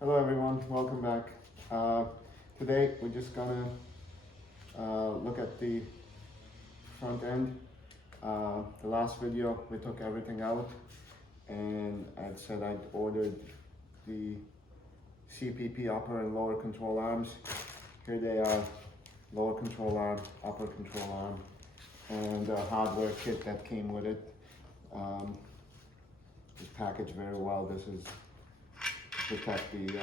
Hello everyone, welcome back. Today we're just gonna look at the front end. The last video we took everything out and I'd said I'd ordered the CPP upper and lower control arms. Here they are, lower control arm, upper control arm, and the hardware kit that came with it. It's packaged very well. This is to protect the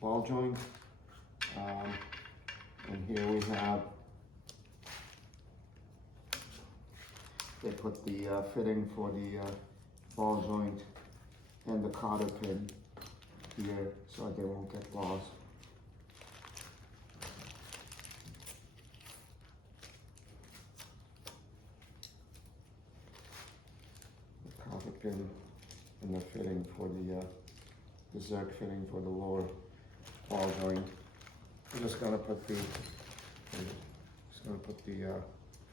ball joint. And here we have, they put the fitting for the ball joint and the cotter pin here so they won't get lost. The cotter pin and the fitting for the zerk fitting for the lower ball joint. I'm just gonna put the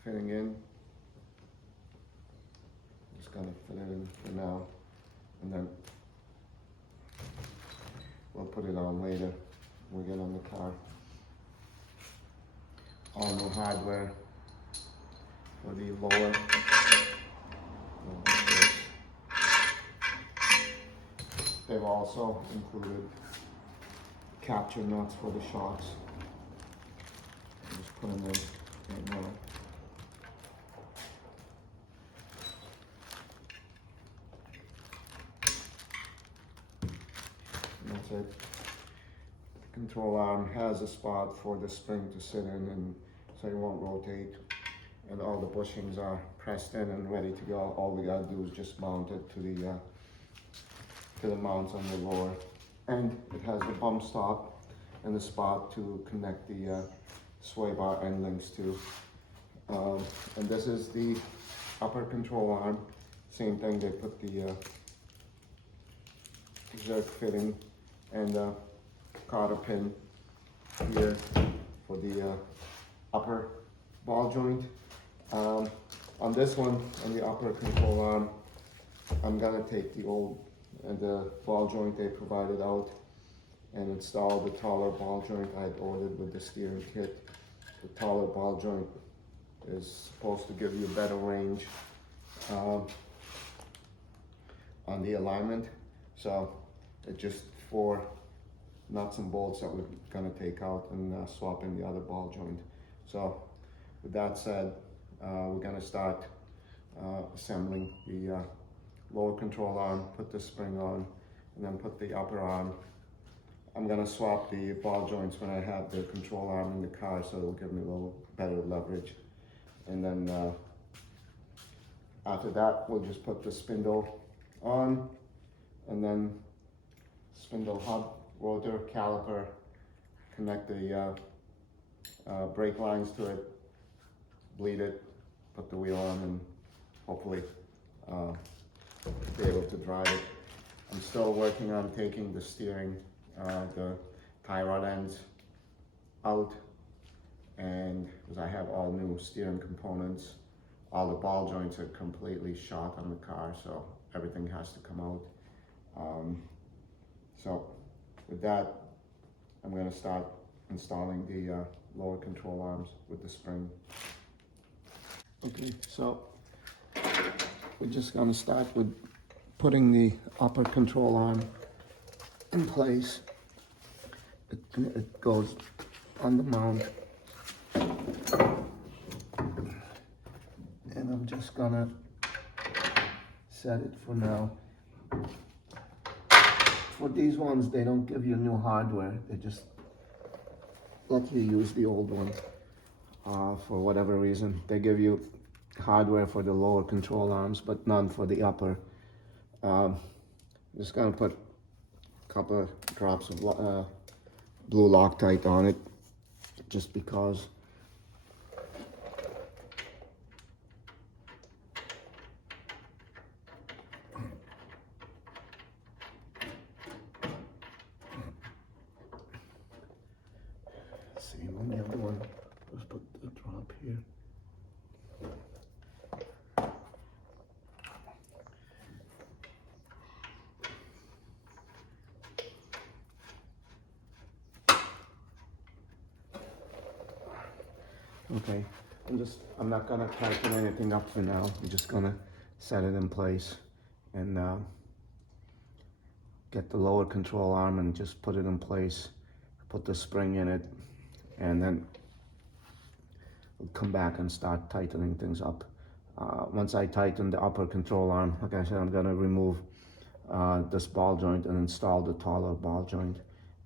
fitting in. Just gonna fit it in for now, and then we'll put it on later when we get on the car. All new hardware for the lower. They've also included capture nuts for the shocks. I'll just put them in right now. And that's it. The control arm has a spot for the spring to sit in, and so it won't rotate. And all the bushings are pressed in and ready to go. All we gotta do is just mount it to the mounts on the lower. And it has the bump stop and the spot to connect the sway bar end links to. And this is the upper control arm. Same thing, they put the zerk fitting and cotter pin here for the upper ball joint. On this one, on the upper control arm, I'm gonna take the old and the ball joint they provided out and install the taller ball joint I had ordered with the steering kit. The taller ball joint is supposed to give you better range on the alignment. So it's just 4 nuts and bolts that we're gonna take out and swap in the other ball joint. So with that said, we're gonna start assembling the lower control arm, put the spring on, and then put the upper arm. I'm gonna swap the ball joints when I have the control arm in the car, so it'll give me a little better leverage. And then after that, we'll just put the spindle on, and then spindle hub, rotor, caliper, connect the brake lines to it, bleed it, put the wheel on, and hopefully be able to drive it. I'm still working on taking the steering, the tie rod ends out, and because I have all new steering components, all the ball joints are completely shot on the car, so everything has to come out. So with that, I'm going to start installing the lower control arms with the spring. Okay, so we're just going to start with putting the upper control arm in place. It goes on the mount. And I'm just going to set it for now. For these ones, they don't give you new hardware. They just let you use the old one for whatever reason. They give you hardware for the lower control arms, but none for the upper. I'm just gonna put a couple of drops of blue Loctite on it, just because. Same on the other one. Let's put the drop here. Okay, I'm not gonna tighten anything up for now. I'm just gonna set it in place and get the lower control arm and just put it in place, put the spring in it, and then I'll come back and start tightening things up. Once I tighten the upper control arm, like I said, I'm gonna remove this ball joint and install the taller ball joint,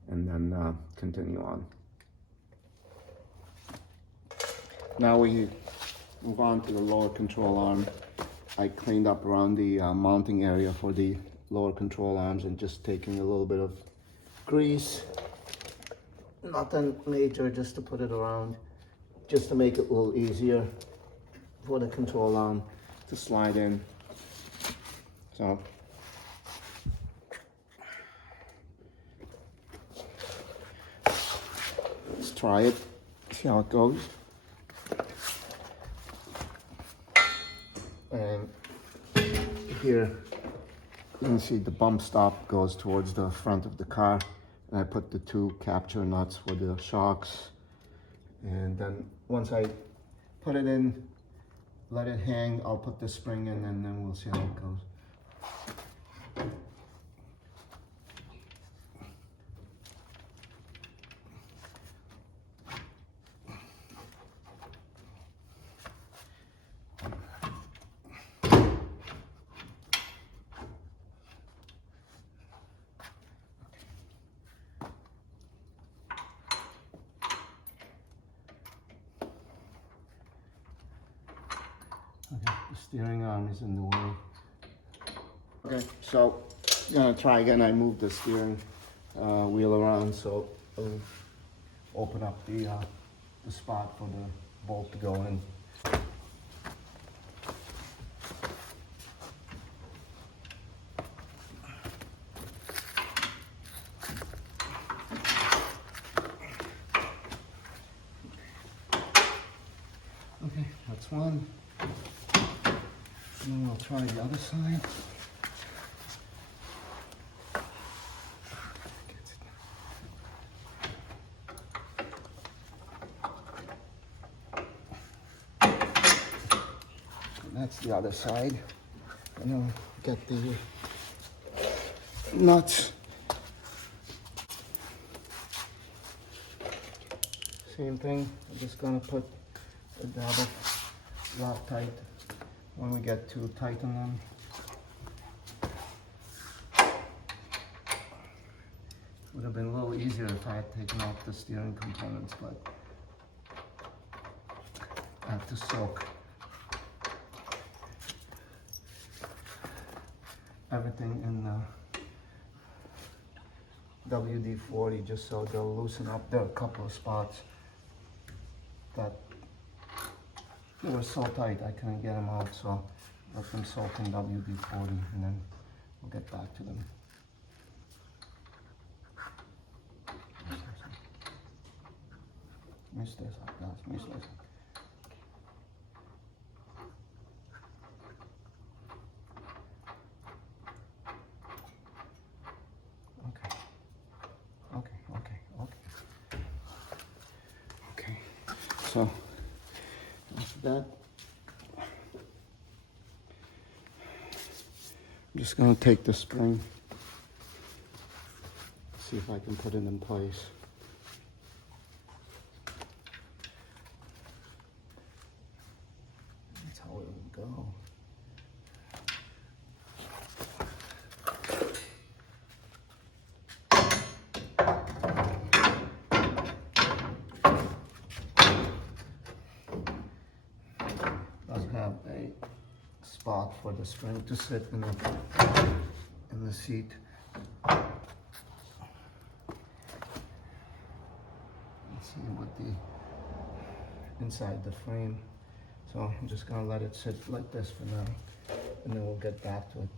and then continue on. Now we move on to the lower control arm. I cleaned up around the mounting area for the lower control arms and just taking a little bit of grease. Nothing major, just to put it around, just to make it a little easier for the control arm to slide in. So let's try it, see how it goes. And here you can see the bump stop goes towards the front of the car, and I put the 2 capture nuts for the shocks. And then once I put it in, let it hang, I'll put the spring in, and then we'll see how it goes. Okay, the steering arm is in the way. Okay, so I'm gonna try again. I moved the steering wheel around, so I'll open up the spot for the bolt to go in. Okay, that's one. And then we'll try the other side. That's the other side. And then we'll get the nuts. Same thing, I'm just gonna put a double Loctite when we get to tighten them. Would have been a little easier if I had taken off the steering components, but I have to soak everything in the WD-40 just so they'll loosen up. There are a couple of spots that they were so tight I couldn't get them out, so let them soak in WD-40 and then we'll get back to them. Miss this, guys, miss this. Okay. So after that, I'm just gonna take the spring, see if I can put it in place. That's how it will go. Does have a spot for the spring to sit in the seat. Let's see what the inside the frame. So I'm just gonna let it sit like this for now, and then we'll get back to it.